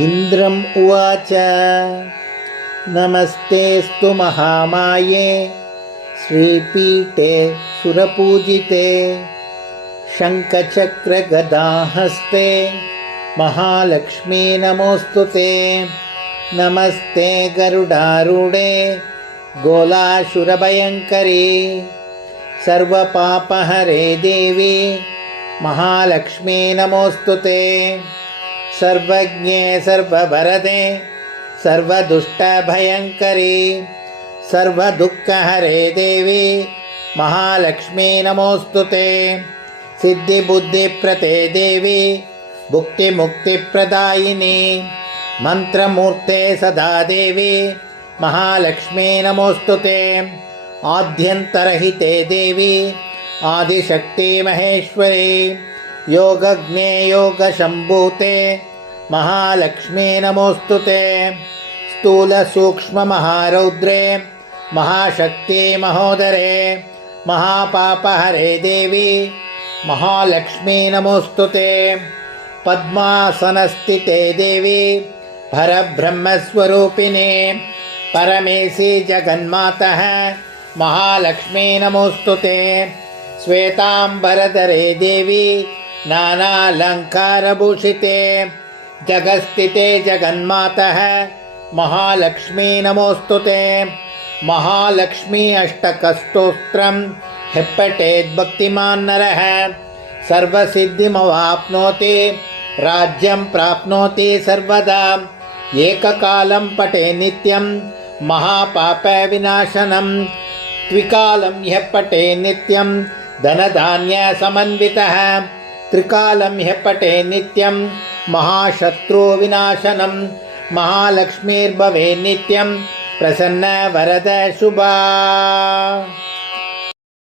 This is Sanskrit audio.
इन्द्रम् उवाच नमस्तेऽस्तु महामाये श्रीपीठे सुरपूजिते शङ्खचक्रगदाहस्ते महालक्ष्मी नमोऽस्तु ते। नमस्ते गरुडारूढे गोलाशुरभयङ्करी सर्वपापहरे देवी महालक्ष्मी नमोऽस्तु ते। सर्वज्ञे सर्ववरदे सर्वदुष्टभयङ्करी सर्वदुःखहरे देवी महालक्ष्मी नमोऽस्तु ते। सिद्धिबुद्धिप्रदे देवी भुक्तिमुक्तिप्रदायिनी मंत्रमूर्ते सदा देवी महालक्ष्मी नमोऽस्तु ते। आद्यन्तरहिते देवी आदिशक्ति महेश्वरी योगज्ञे योगशम्भूते महालक्ष्मी नमोऽस्तु ते। स्थूलसूक्ष्ममहारौद्रे महाशक्ति महोदरे महापापहरे देवी महालक्ष्मी नमोऽस्तु ते। पद्मासनस्थिते देवी परब्रह्मस्वरूपिणे परमेशी जगन्मातः महालक्ष्मी नमोऽस्तु ते। श्वेताम्बरधरे देवी नानालङ्कारभूषिते जगत्स्थिते जगन्मातः महालक्ष्मी नमोऽस्तु ते। महालक्ष्मी अष्टकस्तोत्रं पठेत् भक्तिमान् नरः सर्वसिद्धिमवाप्नोति राज्यं प्राप्नोति सर्वदा। एककालं पठे नित्यं महापापविनाशनं द्विकालं ह्यः पठे नित्यं धनधान्यसमन्वितः त्रिकालं ह्यः पठे नित्यं महाशत्रुविनाशनं महालक्ष्मीर्भवे नित्यं प्रसन्न वरद शुभा।